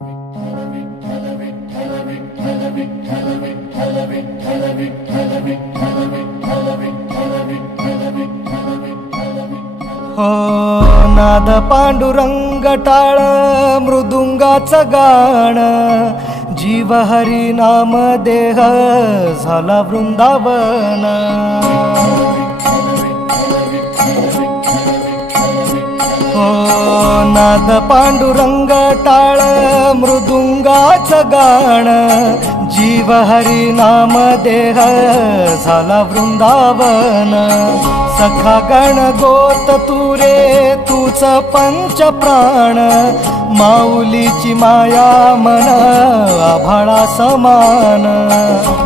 हो नाद पांडुरंग टाळ मृदुंगाचं गाण, जीव हरी नाम देह झाला वृंदावन। हो नाद पांडुरंग टाळ मृदुंगाचं गाण, जीव हरी नाम देह झाला वृंदावन। सखा गण गोत तुरे तूच पंच प्राण, माऊलीची माया मन आभाळा समान।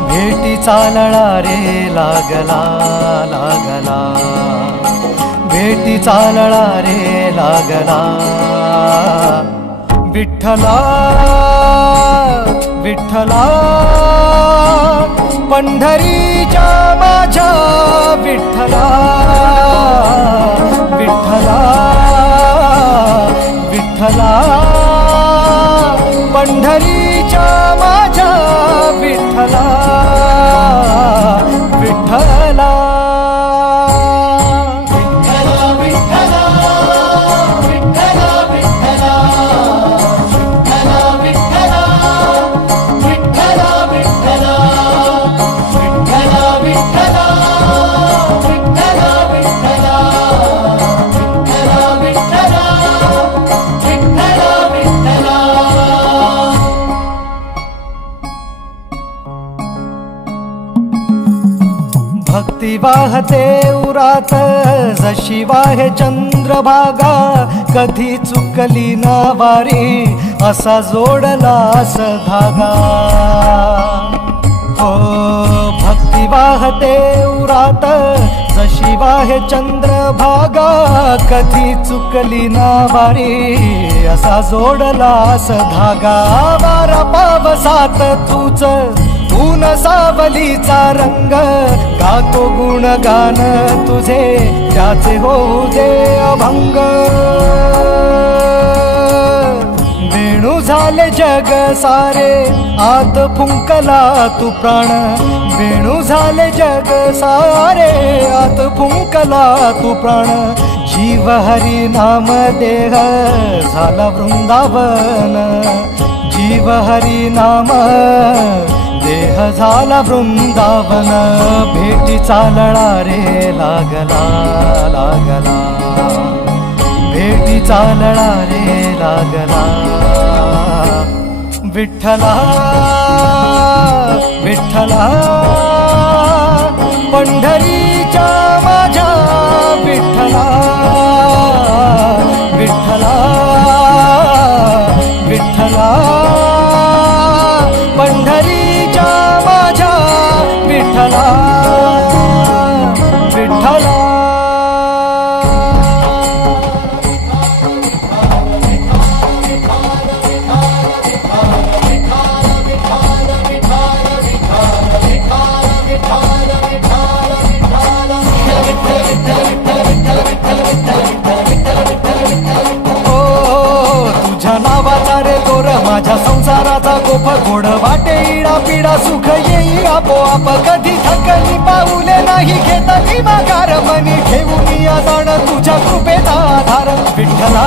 भेटी चालळा रे लागला लागला, भेटी चालळा रे लागला। विठ्ठला विठ्ठला पंढरीच्या माझ्या विठ्ठला, विठ्ठला विठ्ठला पंढरीच्या माझ्या विठ्ठला, विठ्ठला भक्ती वाहते उरात जशी वाहे चंद्रभागा, कधी चुकली ना वारी असा जोडलास धागा। हो भक्ती वाहते उरात जशी वाहे चंद्रभागा, कधी चुकली ना वारी असा जोडलास धागा। वारा पावसात तूच ऊन सावलीचा रंग, गातो गुणगान तुझे त्याचे होऊ दे अभंग। वेणू झाले जग सारे आत फुंकला तू प्राण, वेणू झाले जग सारे आत फुंकला तू प्राण। जीव हरी नाम देह झाला वृंदावन, जीव हरी नाम देह झाला वृंदावन। भेटी चालळा रे लागला लागला, भेटी चालळा रे लागला। विठ्ठला विठ्ठला पंढरीच्या माझ्या विठ्ठला, विठ्ठला विठ्ठला पंढरीच्या माझ्या विठ्ठला, विठ्ठला माझ्या संसाराचा गोफ गोड वाटे इडा पिडा सुख येई आपोआप। कधी थकली पाऊले नाही घेतली माघार, मनी ठेवून या जाण तुझ्या कृपेचा आधार। विठ्ठला